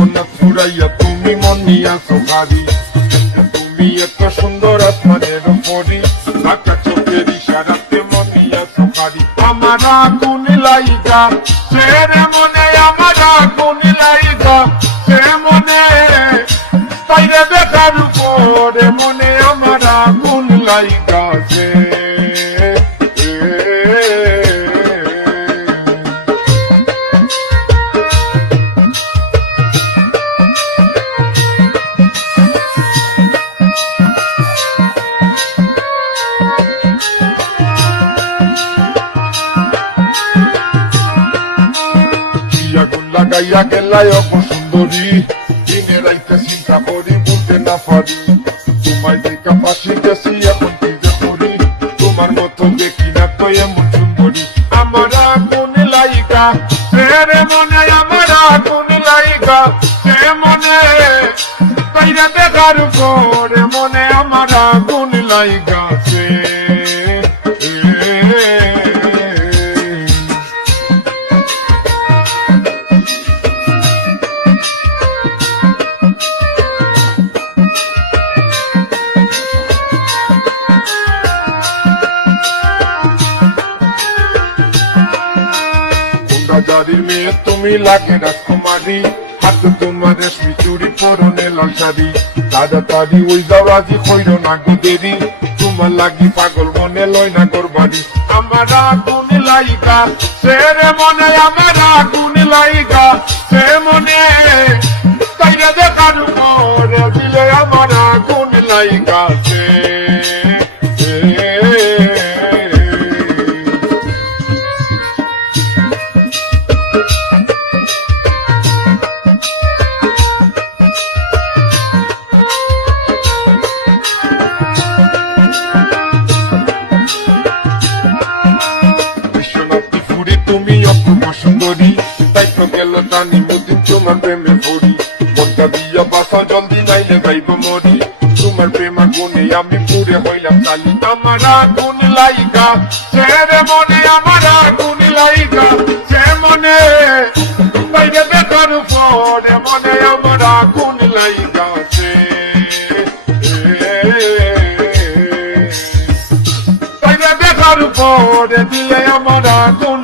কন্যা ছুড়াইয়া তুমি মন নিয়াছো গাড়ি, তুমি এত সুন্দর আসমানের পরি, ঢাকা চোখের ইশারাতে মন নিয়াছো গাড়ি। আমার আগুন লাইগা সে রে মনে, আমার আগুন লাইগা সে মনে, তাইরে দেখার উপরে মনে আমার আগুন লাইগা সে। আগুন লাগাইয়া গেলাই অপসুন্দরী, দিনে রাইতে চিন্তা করি বলতে না পারি, তোমায় দেখা পাশে গেছি এখন কি যে করি, তোমার মতো দেখি না তো এমন সুন্দরী। আমার আগুন লাইগা সে রে মনে, আমার আগুন লাইগা সে মনে, তাইরা দেখার পরে মনে আমার আগুন লাইগা সে। রাজারির মেয়ে তুমি লাগে রাজকুমারী, হাতে তোমার রেশমি চুড়ি পরনে লাল শাড়ি, তাড়াতাড়ি ওই যাও রাজি হইল না গো দেরি, তোমার লাগি পাগল মনে লয় না গোর বাড়ি। আমার আগুন লাইগা সে রে মনে, আমার আগুন লাইগা সে মনে, তাইরে দেখার পরে দিলে আমার আগুন লাইগা সে। তুমি অপূর্ব সুন্দরী, তাই তো গেল টানি মতি তোমার প্রেমে ভরি, মনটা দিয়া বাসা জলদি নাইলে যাইব মরি, তোমার প্রেমা গুণে আমি পুরে হইলাম চালি। আমার আগুন লাইগা সে রে মনে, আমার আগুন লাইগা সে মনে, বাইরে দেখার পরে মনে আমার আগুন লাইগা সে। বাইরে দেখার পরে দিলে আমার আগুন